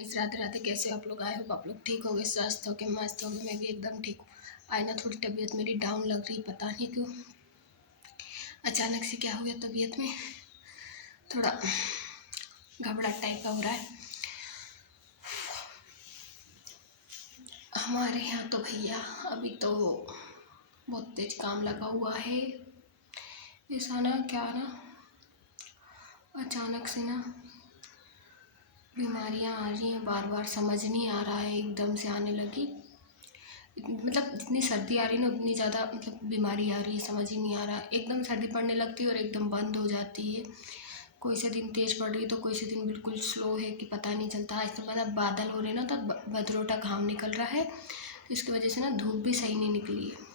इस राधे राधे। कैसे आप लोग? आए हो आप लोग ठीक हो गए, स्वस्थ हो गए, मस्त हो गए। मैं भी एकदम ठीक हूँ। आज ना थोड़ी तबीयत मेरी डाउन लग रही, पता नहीं क्यों। अचानक से क्या हो गया तबीयत में, थोड़ा घबराहट टाइप का हो रहा है। हमारे यहाँ तो भैया अभी तो बहुत तेज काम लगा हुआ है। ऐसा ना क्या ना अचानक से ना बीमारियाँ आ रही हैं, बार बार समझ नहीं आ रहा है, एकदम से आने लगी। मतलब जितनी सर्दी आ रही है ना उतनी ज़्यादा मतलब बीमारी आ रही है, समझ ही नहीं आ रहा। एकदम सर्दी पड़ने लगती है और एकदम बंद हो जाती है। कोई से दिन तेज़ पड़ रही है तो कोई से दिन बिल्कुल स्लो है कि पता नहीं चलता। आज तो मतलब बादल हो रहे हैं ना, तो भदरोटा घाम निकल रहा है, तो इसकी वजह से ना धूप भी सही नहीं निकली है।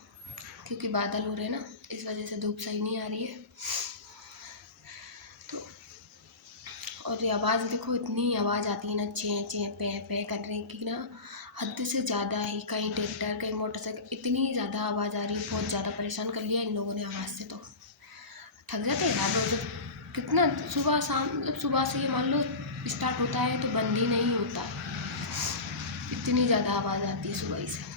क्योंकि बादल हो रहे हैं ना, इस वजह से धूप सही नहीं आ रही है। तो और ये आवाज़ देखो, इतनी आवाज़ आती है ना, चें चें पे करने की ना, हद से ज़्यादा ही। कहीं ट्रैक्टर कहीं मोटरसाइकिल, इतनी ज़्यादा आवाज़ आ रही है, बहुत ज़्यादा परेशान कर लिया इन लोगों ने आवाज़ से। तो थक जाते हैं यार रोज़। कितना सुबह शाम, मतलब सुबह से ये मान लो स्टार्ट होता है तो बंद ही नहीं होता। इतनी ज़्यादा आवाज़ आती है सुबह ही से।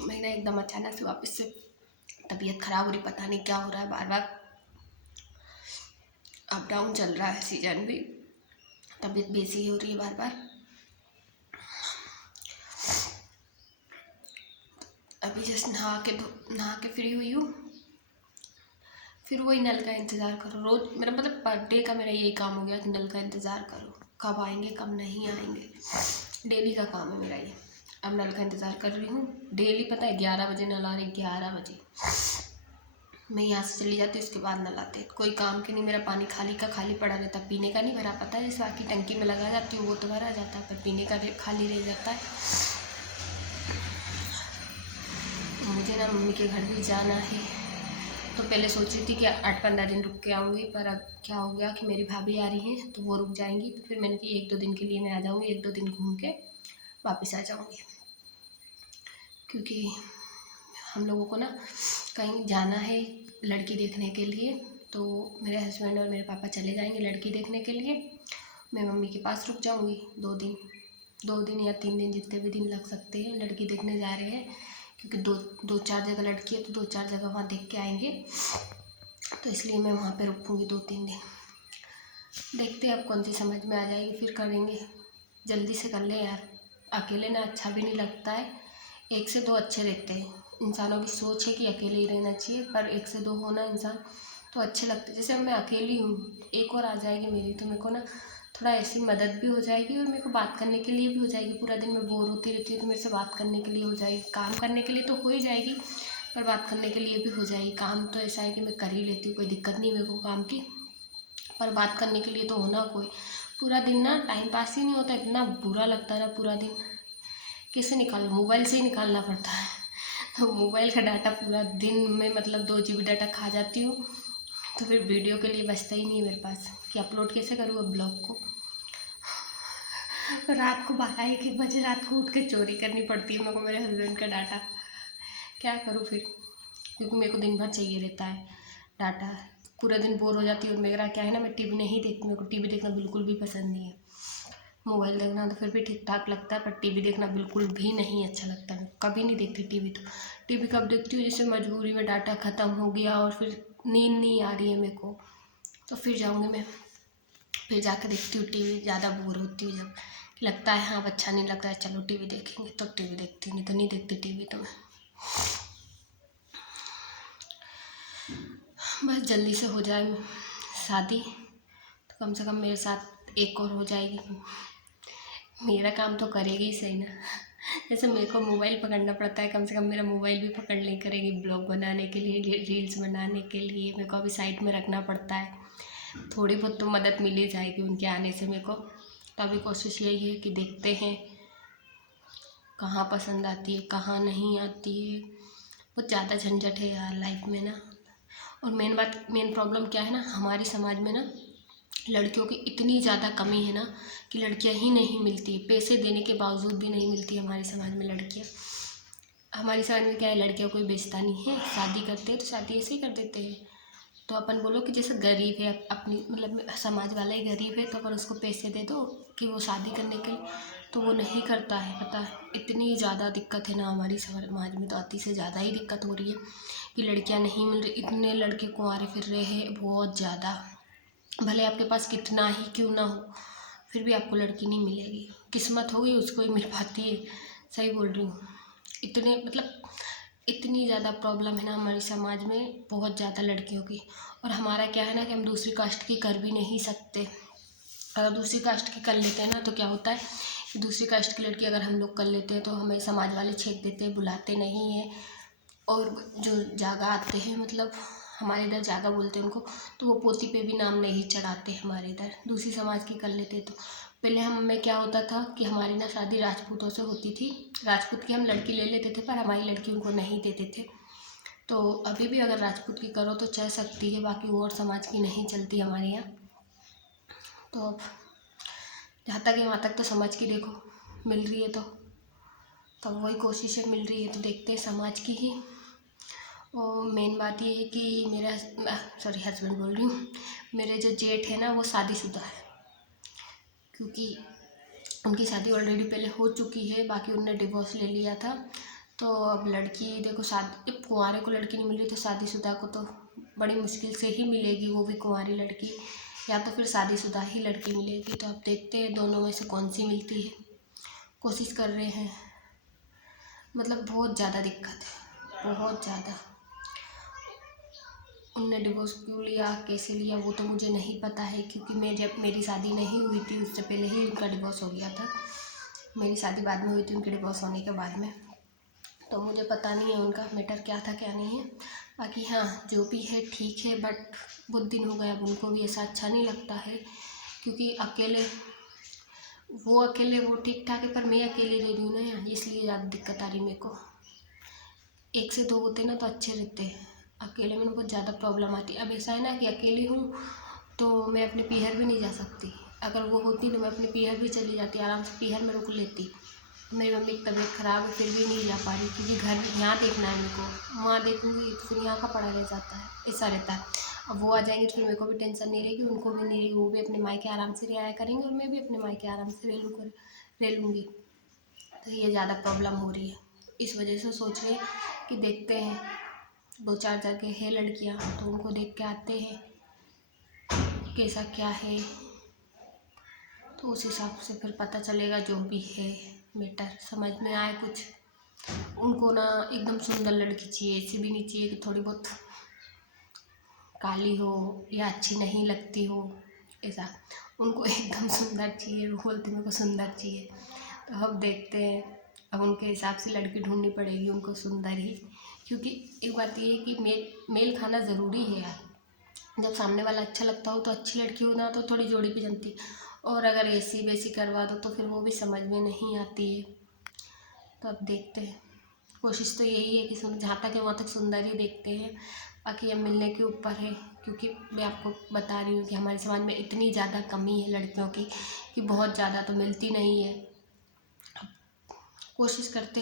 मैं ना एकदम अचानक से वापस से तबीयत ख़राब हो रही, पता नहीं क्या हो रहा है, बार बार अप डाउन चल रहा है सीजन भी। तबीयत बेसी हो रही है बार बार। अभी जस्ट नहा के फ्री हुई हूँ। फिर वही नल का इंतज़ार करो रोज़। मेरा मतलब पर डे का मेरा यही काम हो गया कि नल का इंतज़ार करो, कब आएंगे कब नहीं आएंगे। डेली का काम है मेरा ये। अब नल का इंतज़ार कर रही हूँ डेली। पता है 11 बजे नल आ रही, 11 बजे मैं यहाँ से चली जाती हूँ, उसके बाद नल आते। कोई काम के नहीं, मेरा पानी खाली का खाली पड़ा रहता, पीने का नहीं भरा। पता है जैसे बाकी टंकी में लगा जाती हूँ वो तो भरा जाता है, पर पीने का खाली रह जाता है। मुझे ना मम्मी के घर भी जाना है, तो पहले सोची थी कि 8-15 दिन रुक के आऊँगी, पर अब क्या हो गया कि मेरी भाभी आ रही हैं तो वो रुक जाएंगी। तो फिर मैंने कि 1-2 दिन के लिए मैं आ जाऊँगी, 1-2 दिन घूम के वापस आ जाऊँगी। क्योंकि हम लोगों को ना कहीं जाना है लड़की देखने के लिए, तो मेरे हस्बैंड और मेरे पापा चले जाएंगे लड़की देखने के लिए। मैं मम्मी के पास रुक जाऊँगी 2 दिन या 3 दिन, जितने भी दिन लग सकते हैं। लड़की देखने जा रहे हैं क्योंकि 2-4 जगह लड़की है, तो 2-4 जगह वहाँ देख के आएंगे। तो इसलिए मैं वहाँ पे रुकूँगी 2-3 दिन। देखते हैं अब कौन सी समझ में आ जाएगी, फिर करेंगे। जल्दी से कर ले यार, अकेले ना अच्छा भी नहीं लगता है। 1 से 2 अच्छे रहते हैं। इंसानों की सोच है कि अकेले ही रहना चाहिए, पर 1 से 2 होना इंसान तो अच्छे लगते हैं। जैसे अब मैं अकेली हूँ, एक और आ जाएगी मेरी, तो मेरे को ना थोड़ा ऐसी मदद भी हो जाएगी और मेरे को बात करने के लिए भी हो जाएगी। पूरा दिन मैं बोर होती रहती हूँ तो मेरे से बात करने के लिए हो जाएगी। काम करने के लिए तो हो ही जाएगी, पर बात करने के लिए भी हो जाएगी। काम तो ऐसा है कि मैं कर ही लेती हूँ, कोई दिक्कत नहीं मेरे को काम की, पर बात करने के लिए तो होना कोई। पूरा दिन ना टाइम पास ही नहीं होता, इतना बुरा लगता है ना पूरा दिन। कैसे निकालो, मोबाइल से ही निकालना पड़ता है। तो मोबाइल का डाटा पूरा दिन में मतलब 2 GB डाटा खा जाती हूँ। तो फिर वीडियो के लिए बचता ही नहीं है मेरे पास कि अपलोड कैसे करूँ अब ब्लॉग को। रात को 12-1 बजे रात को उठ के चोरी करनी पड़ती है मेरे को मेरे हस्बैंड का डाटा। क्या करूँ फिर, क्योंकि मेरे को दिन भर चाहिए रहता है डाटा। पूरा दिन बोर हो जाती हूँ। मेरा क्या है ना, मैं टीवी नहीं देखती, मेरे को टीवी देखना बिल्कुल भी पसंद नहीं है। मोबाइल देखना तो फिर भी ठीक ठाक लगता है, पर टीवी देखना बिल्कुल भी नहीं अच्छा लगता। मैं कभी नहीं देखती टीवी। तो टीवी कब देखती हूँ, जैसे मजबूरी में डाटा ख़त्म हो गया और फिर नींद नहीं आ रही है मेरे को, तो फिर जाऊँगी मैं, फिर जाकर देखती हूँ टीवी। ज़्यादा बोर होती हूँ जब लगता है हाँ अब अच्छा नहीं लगता है, चलो टीवी देखेंगे, तब तो टीवी देखती हूँ, नहीं तो नहीं देखती टीवी तो मैं। बस जल्दी से हो जाए शादी, तो कम से कम मेरे साथ एक और हो जाएगी। मेरा काम तो करेगी ही सही ना। जैसे मेरे को मोबाइल पकड़ना पड़ता है, कम से कम मेरा मोबाइल भी पकड़ ले करेगी ब्लॉग बनाने के लिए, रील्स बनाने के लिए। मेरे को अभी साइड में रखना पड़ता है। थोड़ी बहुत तो मदद मिल ही जाएगी उनके आने से मेरे को। तो अभी कोशिश यही है कि देखते हैं कहाँ पसंद आती है कहाँ नहीं आती है। बहुत ज़्यादा झंझट है यार लाइफ में ना। और मेन प्रॉब्लम क्या है ना, हमारे समाज में ना लड़कियों की इतनी ज़्यादा कमी है ना कि लड़कियां ही नहीं मिलती। पैसे देने के बावजूद भी नहीं मिलती हमारे समाज में लड़कियां। हमारी समझ में क्या है, लड़कियों को कोई बेचता नहीं है, शादी करते हैं तो शादी ऐसे ही कर देते हैं। तो अपन बोलो कि जैसे गरीब है, अपनी मतलब समाज वाला ही गरीब है, तो अपन उसको पैसे दे दो कि वो शादी करने के लिए, तो वो नहीं करता है। पता है इतनी ज़्यादा दिक्कत है ना हमारी समाज में, तो अति से ज़्यादा ही दिक्कत हो रही है कि लड़कियां नहीं मिल रही। इतने लड़के कुंवारे फिर रहे हैं बहुत ज़्यादा, भले आपके पास कितना ही क्यों ना हो, फिर भी आपको लड़की नहीं मिलेगी। किस्मत होगी उसको ही मिल पाती है। सही बोल रही हूँ। इतने मतलब इतनी ज़्यादा प्रॉब्लम है ना हमारे समाज में, बहुत ज़्यादा लड़कियों की। और हमारा क्या है ना कि हम दूसरी कास्ट की कर भी नहीं सकते। अगर दूसरी कास्ट की कर लेते हैं ना तो क्या होता है कि दूसरी कास्ट की लड़की अगर हम लोग कर लेते हैं तो हमें समाज वाले छेक देते हैं, बुलाते नहीं हैं। और जो जागा आते हैं, मतलब हमारे इधर जागा बोलते हैं उनको, तो वो पोती पे भी नाम नहीं चढ़ाते हमारे इधर। दूसरी समाज की कर लेते तो पहले हम में क्या होता था कि हमारी ना शादी राजपूतों से होती थी, राजपूत की हम लड़की ले लेते थे, पर हमारी लड़की उनको नहीं देते थे। तो अभी भी अगर राजपूत की करो तो चल सकती है, बाकी और समाज की नहीं चलती हमारे यहाँ। तो अब जहाँ तक है वहाँ तक तो समझ की देखो मिल रही है, तो वही कोशिशें मिल रही है, तो देखते हैं समाज की ही। और मेन बात ये है कि मेरा हस्बैंड बोल रही हूँ, मेरे जो जेठ है ना वो शादीशुदा है, क्योंकि उनकी शादी ऑलरेडी पहले हो चुकी है, बाकी उन्होंने डिवोर्स ले लिया था। तो अब लड़की देखो, शादी कुंवारे को लड़की नहीं मिल रही तो शादीशुदा को तो बड़ी मुश्किल से ही मिलेगी, वो भी कुंवारी लड़की, या तो फिर शादीशुदा ही लड़की मिलेगी। तो अब देखते हैं दोनों में से कौन सी मिलती है, कोशिश कर रहे हैं। मतलब बहुत ज़्यादा दिक्कत है, बहुत ज़्यादा। उनने डिवोर्स क्यों लिया, कैसे लिया, वो तो मुझे नहीं पता है, क्योंकि मैं जब मेरी शादी नहीं हुई थी उससे पहले ही उनका डिवोर्स हो गया था। मेरी शादी बाद में हुई थी, उनके डिवोर्स होने के बाद में। तो मुझे पता नहीं है उनका मैटर क्या था क्या नहीं है। बाकी हाँ जो भी है ठीक है, बट बहुत दिन हो गए, अब उनको भी ऐसा अच्छा नहीं लगता है, क्योंकि अकेले वो ठीक ठाक है, पर मैं अकेली रह रही हूँ ना यहाँ, इसलिए ज़्यादा दिक्कत आ रही मेरे को। एक से दो होते ना तो अच्छे रहते हैं, अकेले में बहुत ज़्यादा प्रॉब्लम आती है। अब ऐसा है ना कि अकेली हूँ तो मैं अपने पीहर भी नहीं जा सकती, अगर वो होती तो मैं अपने पीहर भी चली जाती, आराम से पीहर में रुक लेती। मेरी मम्मी की तबीयत ख़राब है फिर भी नहीं जा पा रही, क्योंकि घर यहाँ देखना है मेरे को, वहाँ देखूँगी तो फिर यहाँ का पड़ा रह जाता है, ऐसा रहता है। अब वो आ जाएंगे तो फिर मेरे को भी टेंशन नहीं रहेगी, उनको भी नहीं रहेगी, वो भी अपने मायके आराम से रह आया करेंगे और मैं भी अपने मायके आराम से रह लूँगी। तो ये ज़्यादा प्रॉब्लम हो रही है, इस वजह से सोच रहे कि देखते हैं, दो चार जगह है लड़कियां तो उनको देख के आते हैं कैसा क्या है, तो उस हिसाब से फिर पता चलेगा जो भी है मैटर समझ में आए कुछ। उनको ना एकदम सुंदर लड़की चाहिए, ऐसी भी नहीं चाहिए कि थोड़ी बहुत काली हो या अच्छी नहीं लगती हो, ऐसा उनको एकदम सुंदर चाहिए। वो बोलते मेरे को सुंदर चाहिए, तो अब देखते हैं, अब उनके हिसाब से लड़की ढूंढनी पड़ेगी उनको सुंदर ही, क्योंकि एक बात ये है कि मेल खाना ज़रूरी है यार। जब सामने वाला अच्छा लगता हो तो अच्छी लड़की हो ना तो थोड़ी जोड़ी भी जमती है, और अगर ऐसी वैसी करवा दो तो फिर वो भी समझ में नहीं आती है। तो अब देखते हैं, कोशिश तो यही है कि जहाँ तक है वहाँ तक सुंदर ही देखते हैं, बाकी अब मिलने के ऊपर है। क्योंकि मैं आपको बता रही हूँ कि हमारे समाज में इतनी ज़्यादा कमी है लड़कियों की कि बहुत ज़्यादा तो मिलती नहीं है। अब कोशिश करते,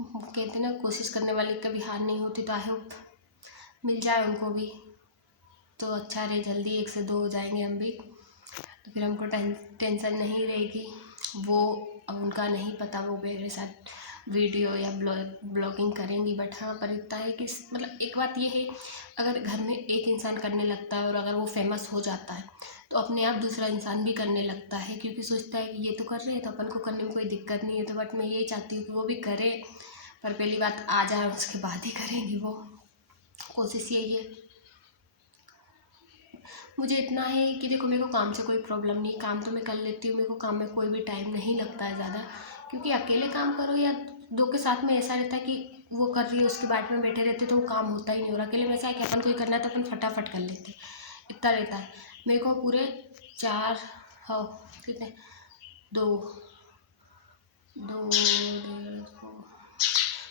कहते ना कोशिश करने वाले कभी हार नहीं होती, तो आई होप मिल जाए उनको भी तो अच्छा रहे, जल्दी एक से दो हो जाएंगे हम भी, तो फिर हमको टेंशन नहीं रहेगी। वो अब उनका नहीं पता, वो मेरे साथ वीडियो या ब्लॉगिंग करेंगी, बट हाँ पर इतना है कि मतलब एक बात ये है, अगर घर में एक इंसान करने लगता है और अगर वो फेमस हो जाता है तो अपने आप दूसरा इंसान भी करने लगता है, क्योंकि सोचता है कि ये तो कर रहे हैं तो अपन को करने में कोई दिक्कत नहीं है। तो बट मैं यही चाहती हूँ कि वो भी करें, पर पहली बात आ जाए उसके बाद ही करेंगी वो, कोशिश यही है। मुझे इतना है कि देखो मेरे को काम से कोई प्रॉब्लम नहीं, काम तो मैं कर लेती हूँ, मेरे को काम में कोई भी टाइम नहीं लगता है ज़्यादा, क्योंकि अकेले काम करो या दो के साथ में ऐसा रहता है कि वो कर रही है उसके बाद में बैठे रहते तो वो काम होता ही नहीं, और अकेले में ऐसा है कि अपन कोई करना है तो अपन फटाफट कर लेते, इतना रहता है। मेरे को पूरे चार हाँ कितने दो दो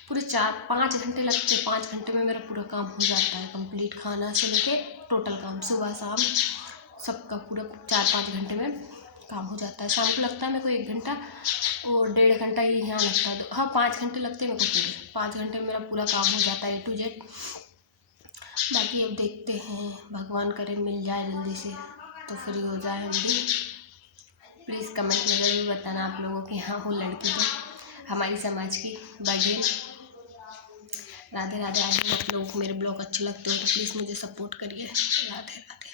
पूरे 4-5 घंटे लगते हैं, 5 घंटे में मेरा पूरा काम हो जाता है कंप्लीट, खाना से लेके टोटल काम सुबह शाम सबका पूरा 4-5 घंटे में काम हो जाता है। शाम को लगता है मेरे को 1 घंटा और 1.5 घंटा ही यहाँ लगता है। हाँ 5 घंटे लगते हैं मेरे को पूरे। 5 घंटे में मेरा पूरा काम हो जाता है A to Z। बाकी अब देखते हैं, भगवान करे मिल जाए जल्दी से तो फ्री हो जाए हम भी। प्लीज़ कमेंट में ज़रूर बताना आप लोगों की हाँ हो लड़की तो हमारी समाज की बहन। राधे राधे। आई होप आप लोगों को मेरे ब्लॉग अच्छे लगते हो तो प्लीज़ मुझे सपोर्ट करिए। राधे राधे।